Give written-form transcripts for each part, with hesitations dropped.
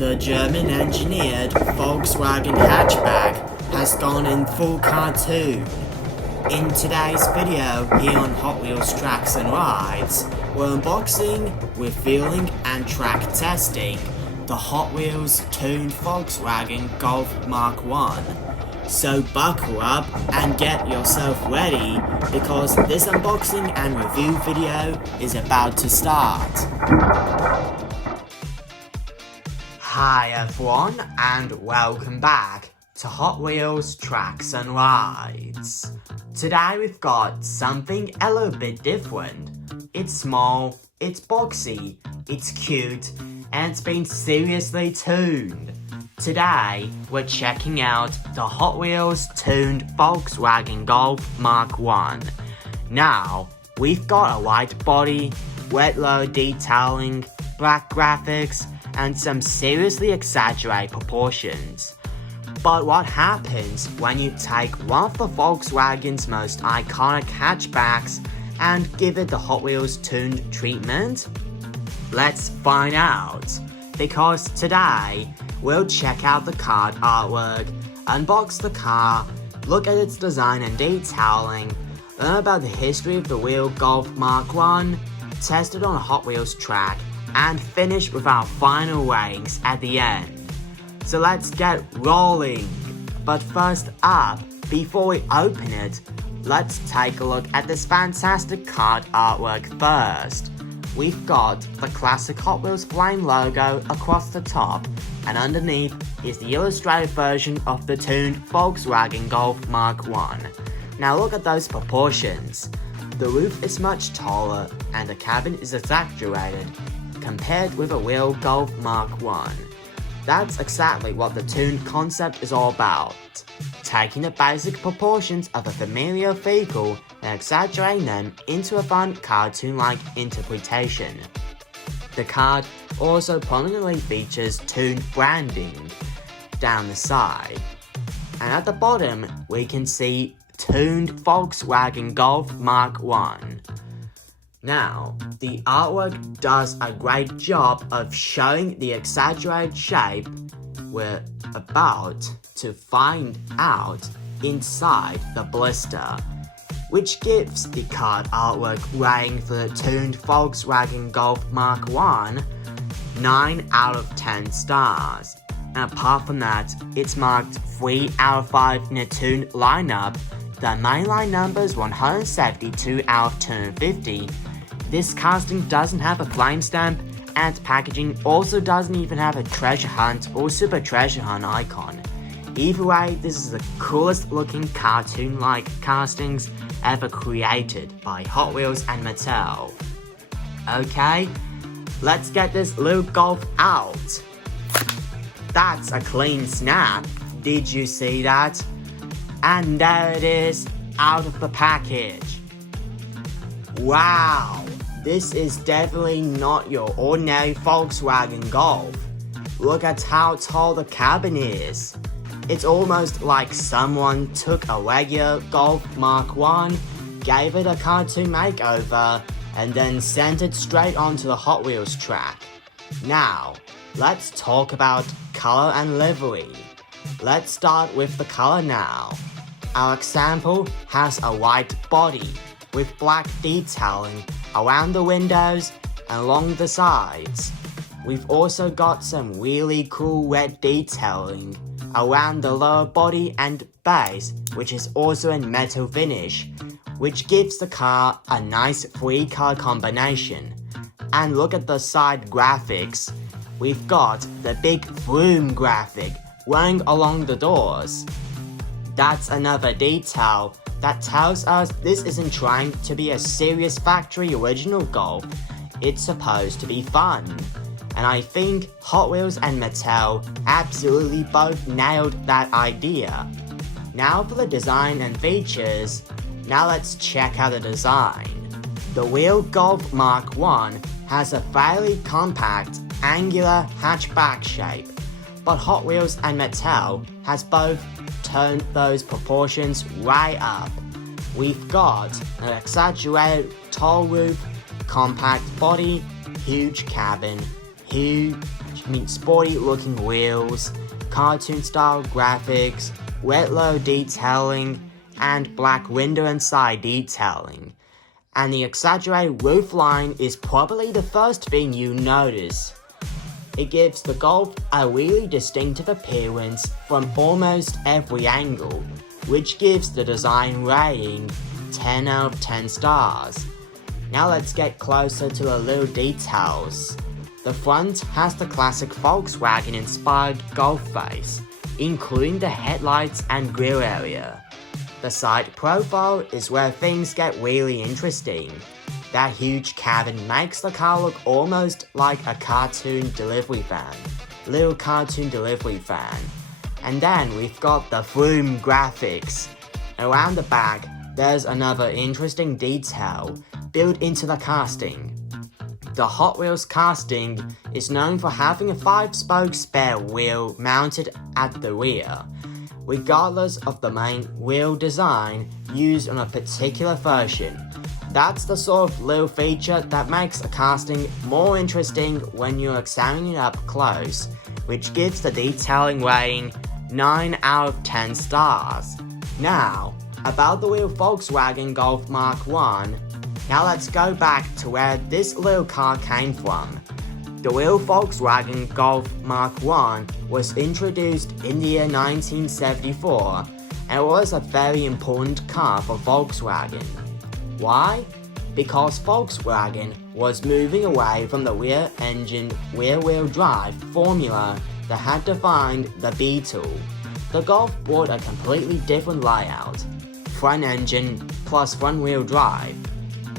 The German-engineered Volkswagen hatchback has gone in full cartoon. In today's video here on Hot Wheels Tracks and Rides, we're unboxing, revealing and track testing the Hot Wheels tuned Volkswagen Golf Mk1. So buckle up and get yourself ready because this unboxing and review video is about to start. Hi everyone and welcome back to Hot Wheels Tracks and Rides. Today we've got something a little bit different. It's small, it's boxy, it's cute, and it's been seriously tuned. Today we're checking out the Hot Wheels tuned Volkswagen Golf Mk1. Now, we've got a white body, wet low detailing, black graphics, and some seriously exaggerated proportions. But what happens when you take one of the Volkswagen's most iconic hatchbacks and give it the Hot Wheels tuned treatment? Let's find out, because today we'll check out the card artwork, unbox the car, look at its design and detailing, learn about the history of the wheel Golf Mk1, test it on a Hot Wheels track, and finish with our final ratings at the end. So let's get rolling. But first up, before we open it, let's take a look at this fantastic card artwork first. We've got the classic Hot Wheels flame logo across the top, and underneath is the illustrated version of the tuned Volkswagen Golf Mk1. Now look at those proportions. The roof is much taller and the cabin is exaggerated compared with a real Golf Mk1. That's exactly what the tuned concept is all about. Taking the basic proportions of a familiar vehicle and exaggerating them into a fun cartoon-like interpretation. The card also prominently features tuned branding down the side. And at the bottom, we can see tuned Volkswagen Golf Mk1. Now, the artwork does a great job of showing the exaggerated shape we're about to find out inside the blister, which gives the card artwork rating for the tuned Volkswagen Golf Mk1 9 out of 10 stars. And apart from that, it's marked 3 out of 5 in the tuned lineup. The mainline number is 172 out of 250. This casting doesn't have a flame stamp, and packaging also doesn't even have a treasure hunt or super treasure hunt icon. Either way, this is the coolest looking cartoon-like castings ever created by Hot Wheels and Mattel. Okay, let's get this little Golf out. That's a clean snap, did you see that? And there it is, out of the package. Wow, this is definitely not your ordinary Volkswagen Golf. Look at how tall the cabin is. It's almost like someone took a regular Golf Mk1, gave it a cartoon makeover, and then sent it straight onto the Hot Wheels track. Now, let's talk about color and livery. Let's start with the color now. Our example has a white body with black detailing around the windows and along the sides. We've also got some really cool red detailing around the lower body and base, which is also in metal finish, which gives the car a nice 3-color combination. And look at the side graphics. We've got the big VROOM graphic running along the doors. That's another detail that tells us this isn't trying to be a serious factory original Golf. It's supposed to be fun. And I think Hot Wheels and Mattel absolutely both nailed that idea. Now for the design and features. Now let's check out the design. The wheel Golf Mk1 has a fairly compact, angular hatchback shape, but Hot Wheels and Mattel has both turned those proportions way up. We've got an exaggerated tall roof, compact body, huge cabin, huge sporty looking wheels, cartoon style graphics, wet low detailing, and black window and side detailing. And the exaggerated roofline is probably the first thing you notice. It gives the Golf a really distinctive appearance from almost every angle, which gives the design rating 10 out of 10 stars. Now let's get closer to the little details. The front has the classic Volkswagen inspired Golf face, including the headlights and grille area. The side profile is where things get really interesting. That huge cabin makes the car look almost like a cartoon delivery van. Little cartoon delivery van. And then we've got the VROOM graphics. Around the back, there's another interesting detail built into the casting. The Hot Wheels casting is known for having a 5-spoke spare wheel mounted at the rear, regardless of the main wheel design used on a particular version. That's the sort of little feature that makes a casting more interesting when you're examining it up close, which gives the detailing rating 9 out of 10 stars. Now, about the real Volkswagen Golf Mk1, now let's go back to where this little car came from. The real Volkswagen Golf Mk1 was introduced in the year 1974, and it was a very important car for Volkswagen. Why? Because Volkswagen was moving away from the rear-engine, rear-wheel drive formula that had defined the Beetle. The Golf brought a completely different layout, front engine plus front-wheel drive.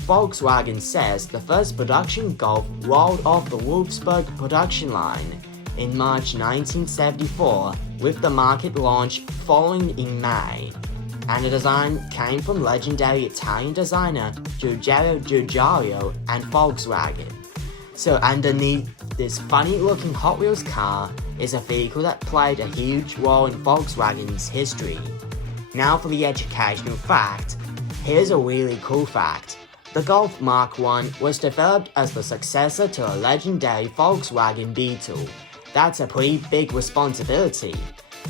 Volkswagen says the first production Golf rolled off the Wolfsburg production line in March 1974, with the market launch following in May. And the design came from legendary Italian designer Giugiaro and Volkswagen. So underneath this funny looking Hot Wheels car is a vehicle that played a huge role in Volkswagen's history. Now for the educational fact. Here's a really cool fact. The Golf Mk1 was developed as the successor to a legendary Volkswagen Beetle. That's a pretty big responsibility.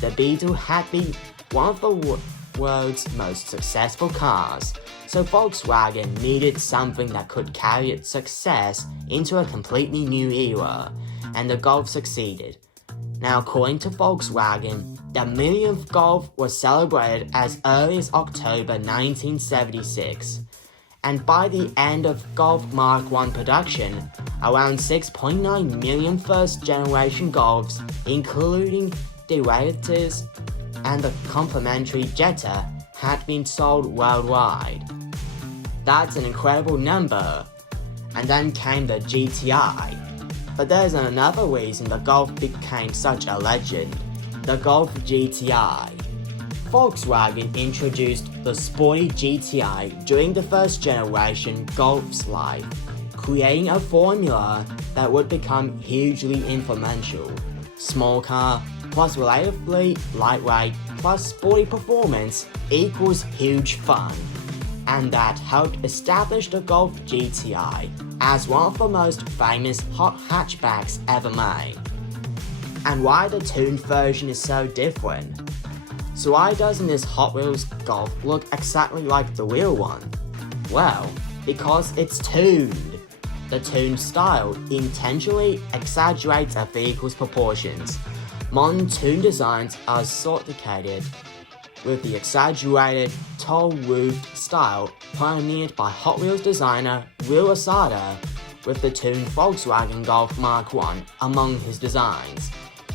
The Beetle had been one of the world's most successful cars, so Volkswagen needed something that could carry its success into a completely new era, and the Golf succeeded. Now, according to Volkswagen, the millionth Golf was celebrated as early as October 1976, and by the end of Golf Mk1 production, around 6.9 million first-generation Golfs, including derivatives and the complementary Jetta, had been sold worldwide. That's an incredible number. And then came the GTI. But there's another reason the Golf became such a legend, the Golf GTI. Volkswagen introduced the sporty GTI during the first generation Golf's life, creating a formula that would become hugely influential. Small car plus relatively lightweight plus sporty performance equals huge fun, and that helped establish the Golf GTI as one of the most famous hot hatchbacks ever made. And why the tuned version is so different? So why doesn't this Hot Wheels Golf look exactly like the real one? Well, because it's tuned. The tuned style intentionally exaggerates a vehicle's proportions. Modern tuned designs are sophisticated, with the exaggerated, tall-roofed style pioneered by Hot Wheels designer Will Asada, with the tuned Volkswagen Golf Mk1 among his designs.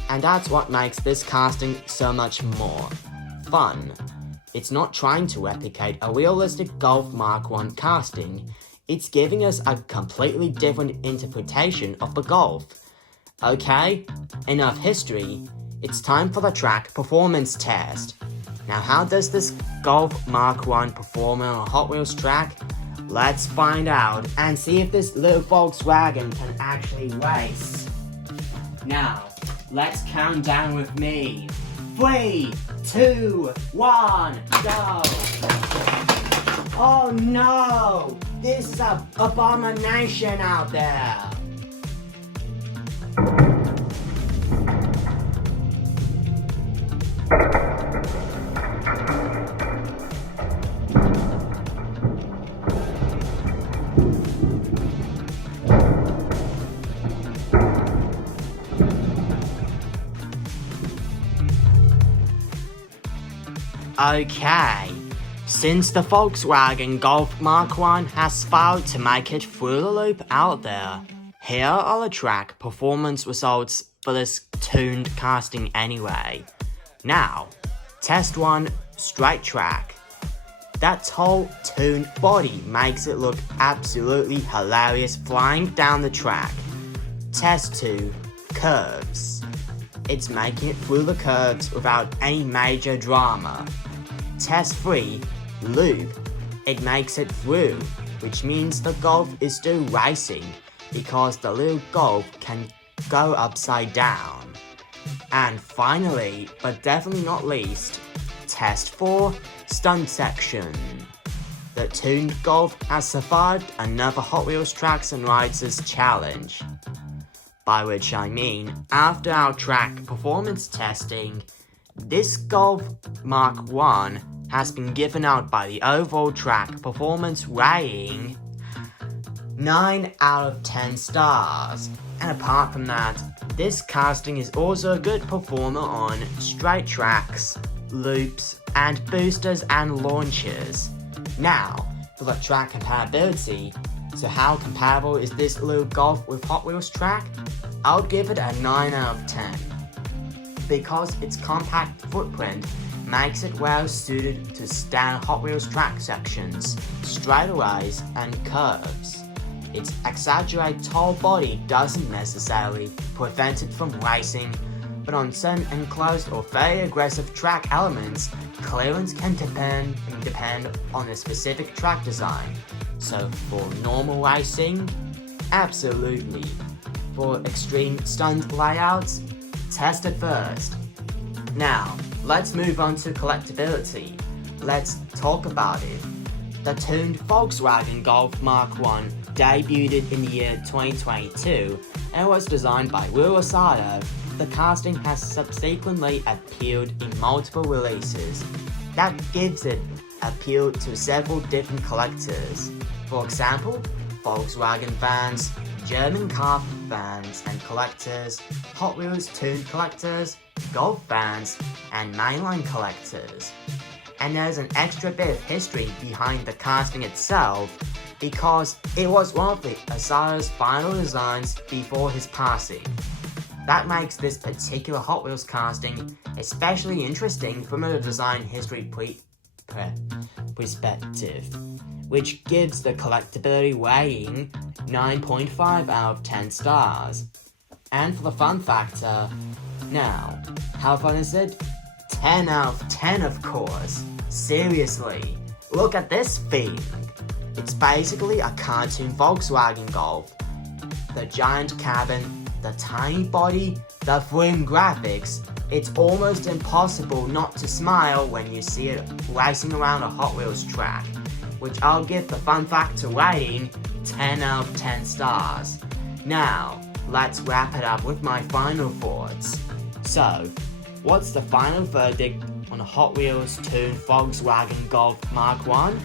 And that's what makes this casting so much more fun. It's not trying to replicate a realistic Golf Mk1 casting, it's giving us a completely different interpretation of the Golf. Okay, enough history, it's time for the track performance test. Now how does this Golf Mk1 perform on a Hot Wheels track? Let's find out and see if this little Volkswagen can actually race. Now, let's count down with me. 3, 2, 1, go! Oh no! This is an abomination out there! Okay, since the Volkswagen Golf Mk1 has failed to make it through the loop out there, here are the track performance results for this tuned casting anyway. Now, test 1, straight track. That tall tuned body makes it look absolutely hilarious flying down the track. Test 2, curves. It's making it through the curves without any major drama. Test 3, loop. It makes it through, which means the Golf is still racing because the little Golf can go upside down. And finally, but definitely not least, test 4, stunt section. The tuned Golf has survived another Hot Wheels Tracks and Rides challenge. By which I mean, after our track performance testing, this Golf Mk1 has been given out by the overall track performance rating 9 out of 10 stars. And apart from that, this casting is also a good performer on straight tracks, loops, and boosters and launches. Now, for the track compatibility, so how compatible is this little Golf with Hot Wheels track? I would give it a 9 out of 10. Because its compact footprint makes it well suited to standard Hot Wheels track sections, straightaways, and curves. Its exaggerated tall body doesn't necessarily prevent it from racing, but on certain enclosed or very aggressive track elements, clearance can depend on the specific track design. So for normal racing, absolutely. For extreme stunt layouts, test it first. Now, let's move on to collectibility. Let's talk about it. The tuned Volkswagen Golf Mk1 debuted in the year 2022 and was designed by Automotive. The casting has subsequently appeared in multiple releases. That gives it appeal to several different collectors. For example, Volkswagen fans, German car fans and collectors, Hot Wheels tuned collectors, Golf fans, and mainline collectors. And there's an extra bit of history behind the casting itself because it was one of the Asada's final designs before his passing. That makes this particular Hot Wheels casting especially interesting from a design history perspective, which gives the collectibility rating 9.5 out of 10 stars. And for the fun factor, now, how fun is it? 10 out of 10 of course. Seriously, look at this thing. It's basically a cartoon Volkswagen Golf. The giant cabin, the tiny body, the VROOM graphics, it's almost impossible not to smile when you see it racing around a Hot Wheels track, which I'll give the fun factor rating 10 out of 10 stars. Now, let's wrap it up with my final thoughts. So, what's the final verdict on a Hot Wheels tuned Volkswagen Golf Mk1?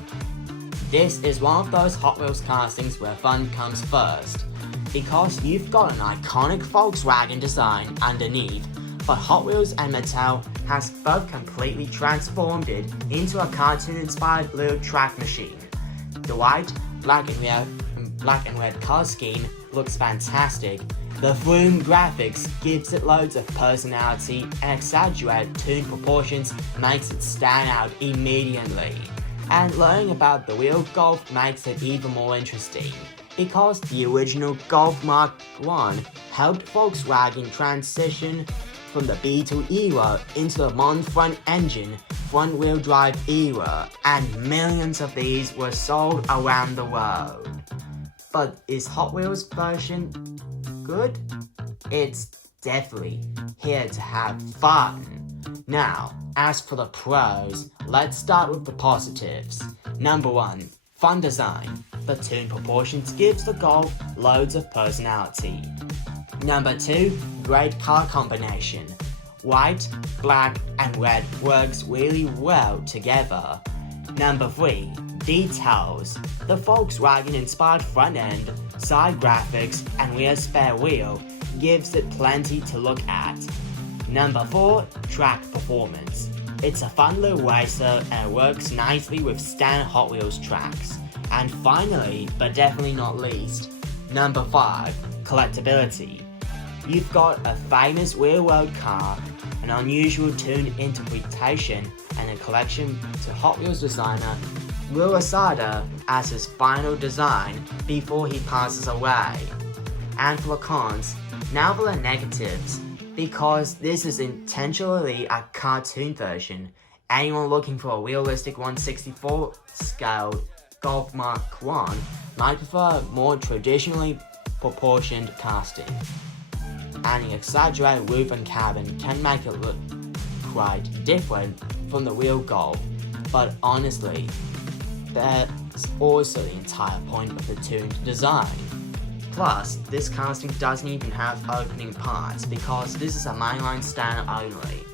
This is one of those Hot Wheels castings where fun comes first, because you've got an iconic Volkswagen design underneath, but Hot Wheels and Mattel has both completely transformed it into a cartoon-inspired little track machine. The white, black and red color scheme looks fantastic. The VROOM graphics gives it loads of personality, and exaggerated tuned proportions makes it stand out immediately. And learning about the real Golf makes it even more interesting, because the original Golf Mk1 helped Volkswagen transition from the Beetle era into the modern front-engine, front-wheel drive era, and millions of these were sold around the world. But is Hot Wheels version good? It's definitely here to have fun. Now, as for the pros, let's start with the positives. Number 1, fun design. The tuned proportions gives the Golf loads of personality. Number 2, great color combination. White, black, and red works really well together. Number 3, details. The Volkswagen-inspired front end, side graphics, and rear spare wheel gives it plenty to look at. Number 4, track performance. It's a fun little racer and it works nicely with standard Hot Wheels tracks. And finally, but definitely not least, number 5, collectibility. You've got a famous real-world car, an unusual tuned interpretation, and a collection to Hot Wheels designer Will Asada as his final design before he passes away. And for the cons, now for the negatives. Because this is intentionally a cartoon version, anyone looking for a realistic 1/64 scale Golf Mk1 might prefer more traditionally proportioned casting. And the exaggerated roof and cabin can make it look quite different from the real Golf, but honestly, that's also the entire point of the tuned design. Plus, this casting doesn't even have opening parts because this is a mainline standard only.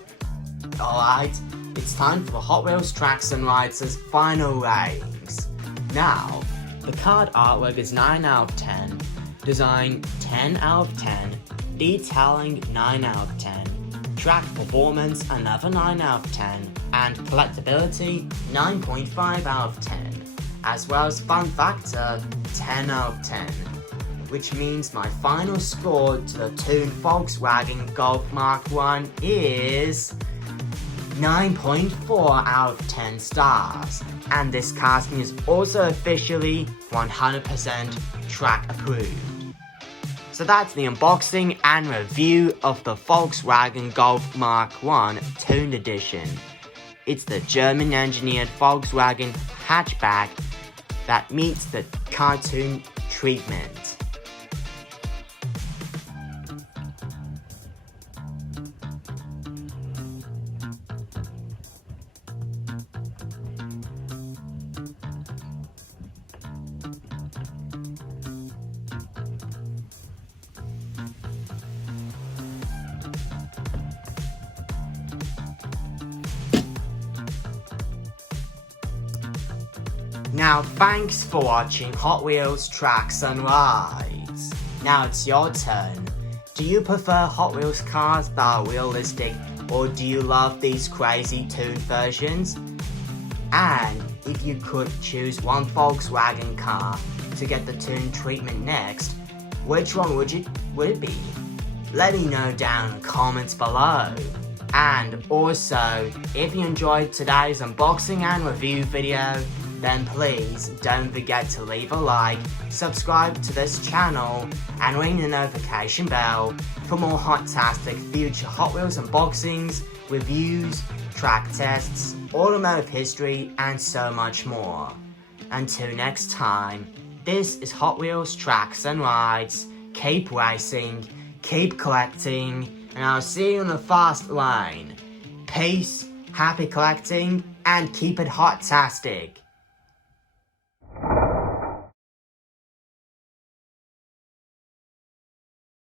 Alright, it's time for the Hot Wheels Tracks and Rides' final ratings. Now, the card artwork is 9 out of 10, design 10 out of 10, detailing 9 out of 10, track performance another 9 out of 10, and collectibility 9.5 out of 10, as well as fun factor 10 out of 10. Which means my final score to the TOONED Volkswagen Golf Mk1 is 9.4 out of 10 stars. And this casting is also officially 100% track approved. So that's the unboxing and review of the Volkswagen Golf Mk1 Tuned Edition. It's the German engineered Volkswagen hatchback that meets the cartoon treatment. Now thanks for watching Hot Wheels Tracks and Rides. Now it's your turn. Do you prefer Hot Wheels cars that are realistic, or do you love these crazy tuned versions? And if you could choose one Volkswagen car to get the tuned treatment next, which one would it be? Let me know down in the comments below. And also, if you enjoyed today's unboxing and review video, then please don't forget to leave a like, subscribe to this channel, and ring the notification bell for more hot-tastic future Hot Wheels unboxings, reviews, track tests, automotive history, and so much more. Until next time, this is Hot Wheels Tracks and Rides. Keep racing, keep collecting, and I'll see you in the fast lane. Peace, happy collecting, and keep it hot-tastic.